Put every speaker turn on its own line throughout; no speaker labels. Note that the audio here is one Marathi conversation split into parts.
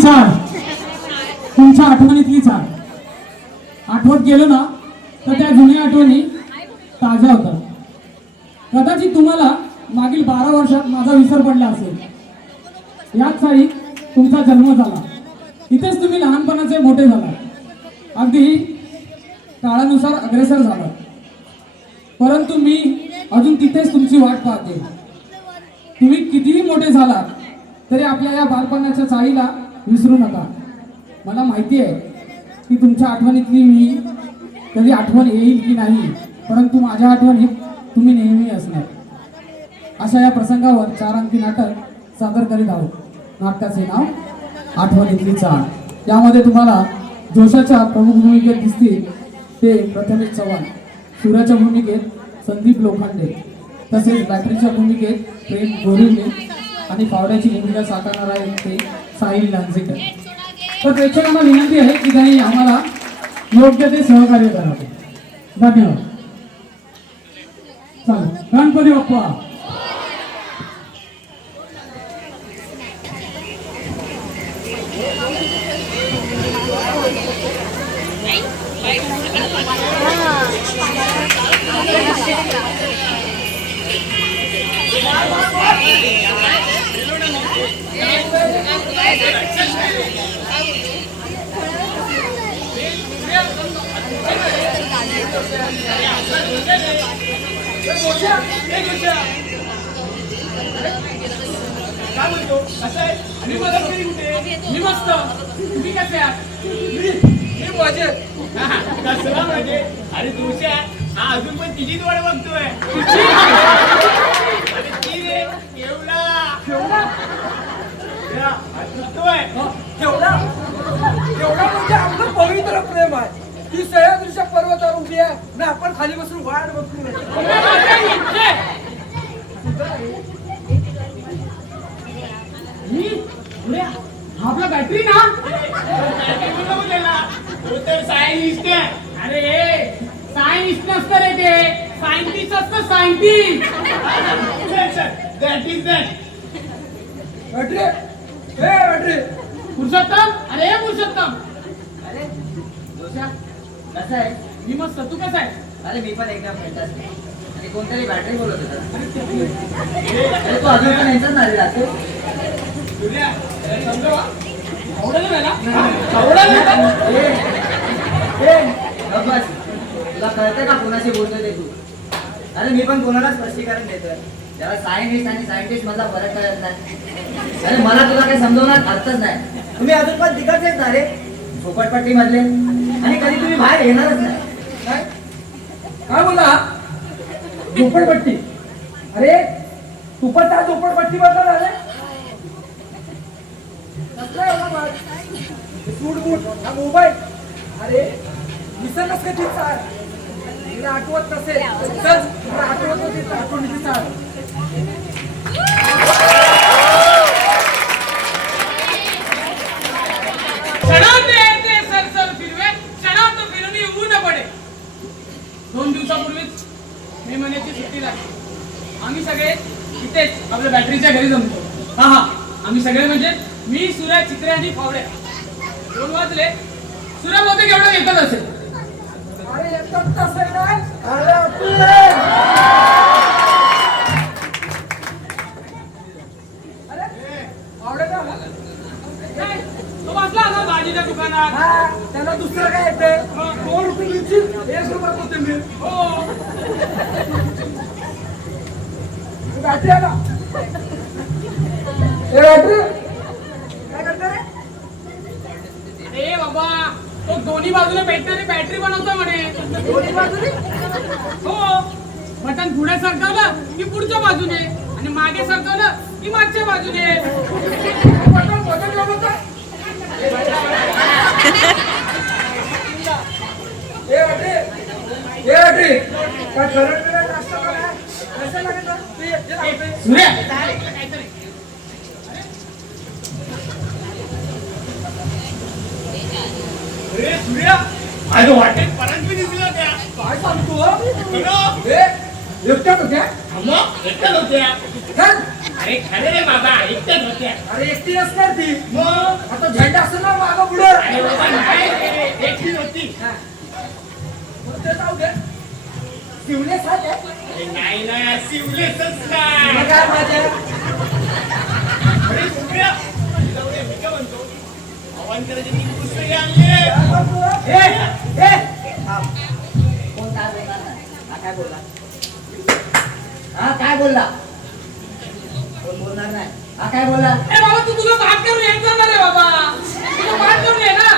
चाळ तुमच्या आठवणीतली चाळ आठवत गेलो ना तर त्या जुन्या आठवणी ताज्या होतात. कदाचित तुम्हाला मागील बारा वर्षात माझा विसर पडला असेल. याच साळी तुमचा जन्म झाला. इथेच तुम्ही लहानपणाचे मोठे झाला. अगदी काळानुसार अग्रेसर झाला. परंतु मी अजून तिथेच तुमची वाट पाहते. तुम्ही कितीही मोठे झालात तरी आपल्या या बालपणाच्या चाळीला विसरू नका. मला माहिती आहे की तुमच्या आठवणीतली मी कधी आठवण येईल की नाही परंतु माझ्या आठवणीत तुम्ही नेहमी असणार. अशा या प्रसंगावर चार अंकी नाटक सादर करीत आहोत. नाटकाचे नाव आठवणीतली चाळ यामध्ये तुम्हाला जोशाच्या प्रमुख भूमिकेत दिसतील ते प्रथमेश चव्हाण सूर्याच्या भूमिकेत संदीप लोखंडे तसेच बॅटरीच्या भूमिकेत प्रेम गोरिवले आणि फावड्याची भूमिका साकारणार आहेत ते साहिल लांजेकर. तर प्रेक्षकांना विनंती आहे की त्यांनी आम्हाला योग्य ते सहकार्य करावे धन्यवाद. चालेल. गणपती बाप्पा.
काय म्हणतो? असं आहे? आणि मदत केली कुठे
मी मस्त तुम्ही कसे आहात
मी मजेत कसला म्हणजे अरे तुमच्या हा अजून पण तिचीच वाट बघतोय अरे ती रे केवढा
एवढा एवढा म्हणजे आपलं पवित्र प्रेम आहे. ती सह्याद्रीच्या पर्वतावर उभी आहे ना आपण खाली बसून वाट बघतो
आपला बॅटरी ना? अरे सायन्टिस्ट नसतं रे ते. सायंटिस्ट असतं scientist
that is that
battery हे बॅटरी
पुरुषोत्तम? अरे पुरुषोत्तम!
अरे कसं आहे?
मी मस्त तू कसा आहे?
अरे मी पण एकदम फॅन्टास्टिक आणि कोणतरी बॅटरी बोलत होता. अरे तू अजून पण यांचाच
आवडलं मला
ए, ए, गप्प बस. तुला कळतंय का कोणाशी बोलतोय ते तू? अरे मी पण कोणाला स्पष्टीकरण देतोय. त्याला सायंटिस्ट आणि सायंटिस्ट मधला फरक कळत नाही. अरे मला तुला काही समजवण्यात अर्थच नाही. तुम्ही अजून पण तिकडचेच ना रे? झोपटपट्टी मधले आणि कधी तुम्ही बाहेर येणारच नाही.
काय? काय बोला झोपडपट्टी. अरे तू पण त्या झोपडपट्टी बद्दल आले सूट बूट हा मोबाईल. अरे विसरलंच का ती चाळ तिला आठवत नसेल. आठवत नसेल आठवणीची चाळ
क्षणात येते सरसर फिरवे. क्षणात फिरून येऊ न पडे. दोन दिवसापूर्वीच मे महिन्याची सुट्टी लागली. आम्ही सगळे इथेच आपल्या बॅटरीच्या घरी जमतो. हा हा. आम्ही सगळे म्हणजे मी सूर्या चित्रे आणि फावडे. दोन वाजले. सूर्या बहुतेक एवढं येतच असेल.
अरे
बाबा तो दोन्ही बाजूने भेटणारी बॅटरी बनवतो म्हणे.
दोन्ही बाजूने?
हो. बटन पुढे सरकवलं की पुढच्या बाजूने. आणि मागे सरकवलं की मागच्या बाजूने.
बटन बटन का? ए बॅटरी ए बॅटरी काय करंट बिरंट असतं का नाही कसं लागेल ते ते लावते
सूर्या
अरे सूर्या अरे वाटेल परंतु दिसला त्या
काय सांगतो
बघा,
ए होत्या
मग एकट्याच होत्या
चल
अरे खरे रे बाबा एकट्याच होत्या
अरे एकटी असणार ती
मग
आता झेंडा असतो ना मागं पुढे
अरे बाबा नाही रे, एकटीच होती
ते जाऊ दे शिवले साथ आहे
अरे नाही ना शिवलेसच
मग
नाही
काय माझ्या
अरे सुप्रिया मी काय म्हणतो अवांतराचे तीन पुस्तके आणले
ए,
काय बोलला? हा काय बोलला? कोण बोलणार नाही हा काय बोलला?
ए बाबा तू तुझं पाठ करून येत जा रे बाबा. तुझं पाठ करून ये ना.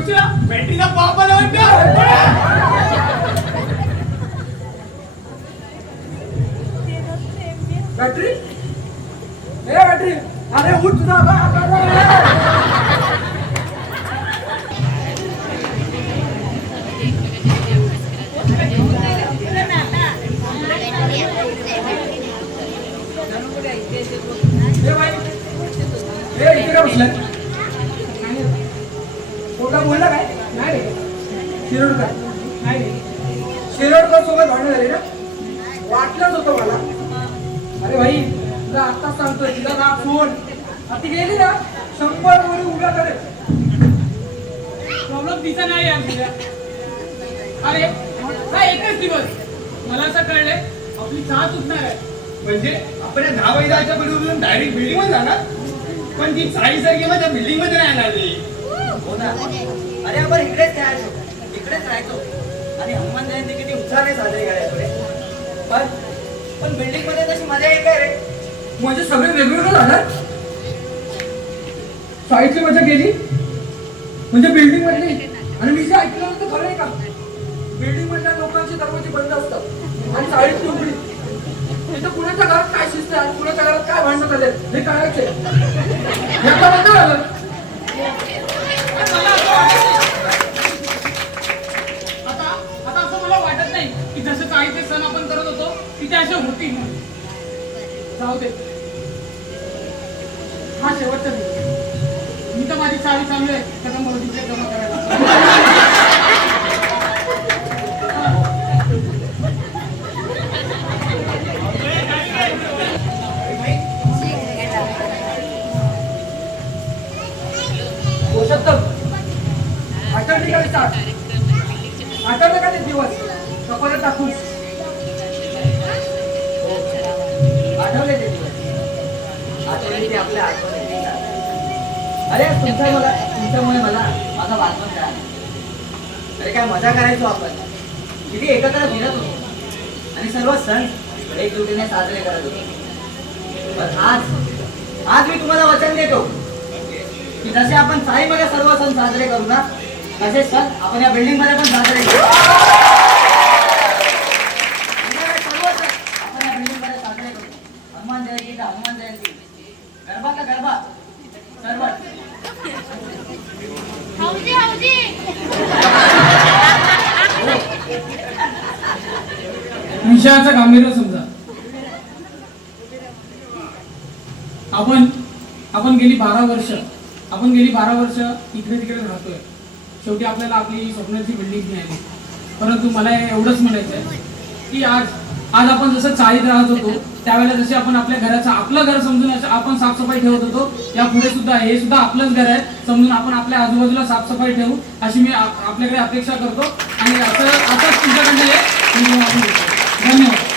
हे जोशिया बॅटरीचा पाव आला वाटतं
बॅटरी नाही शिरोडकर सोबत भांडण झाले ना? वाटलंच होतं मला. अरे भाई तुला आत्ताच सांगतोय तिला ना फोन आता गेली ना शंभर वरी उभ्या करे
प्रॉब्लेम तिचा नाही यार तुझ्या अरे हा एकच दिवस. मला असं कळलंय आपली चहा सुटणार आहे.
म्हणजे आपण या दहा वैदाच्या बरोबर डायरेक्ट बिल्डिंगमध्ये जाणार? पण ती चाळीस तारखेला त्या बिल्डिंगमध्ये नाही येणार ती.
हो ना. अरे आपण इकडेच राहायचो इकडेच राहायचो. आणि हनुमान जयंती किती उत्साहाने साजरी करायचो रे. पण पण बिल्डिंगमध्ये तशी मजा येत रे.
म्हणजे सगळे वेगवेगळं झालं? शाळेची मजा गेली म्हणजे बिल्डिंग मधली? आणि मी जे ऐकलं तर खरं आहे का? बिल्डिंग मधल्या लोकांचे दरवाजे बंद असतात. आणि शाळेची उघडी तिथं कुणाच्या घरात काय शिस्त आहे? आणि कुणाच्या घरात काय भांडण झाले हे कळायचे याचा बंद झालं.
जाऊ
आठवले ते दिवस
आठवले आपल्या आठवणी अरे तुमच्या मला तुमच्यामुळे मला माझा बातम मिळाला. अरे काय मजा करायचो आपण. किती एकत्र फिरत होतो. आणि सर्व सण एकजुटीने साजरे करत होतो. पण आज आज मी तुम्हाला वचन देतो की जसे आपण साईमध्ये सर्व सण साजरे करू ना तसे सण आपण या बिल्डिंगमध्ये पण साजरे करू सर्व सण आपण या बिल्डिंगमध्ये साजरे करू हनुमान जयंती गरबा का गरबा
हौजी हौजी
विषयाचं गांभीर्य समजा. आपण आपण गेली बारा वर्ष आपण गेली बारा वर्ष इकडे तिकडे राहतोय. शेवटी आपल्याला आपली स्वप्नाची बिल्डिंग मिळाली. परंतु मला एवढंच म्हणायचं आहे की आज आज आपण जसं चाळीत राहत होतो त्यावेळेला जसे आपण आपल्या घराचं आपलं घर समजून आपण साफसफाई ठेवत होतो या पुढे सुद्धा हे सुद्धा आपलंच घर आहे समजून आपण आपल्या आजूबाजूला साफसफाई ठेवू अशी मी आपल्याकडे अपेक्षा करतो. आणि असं असंच तुमच्याकडनं धन्यवाद.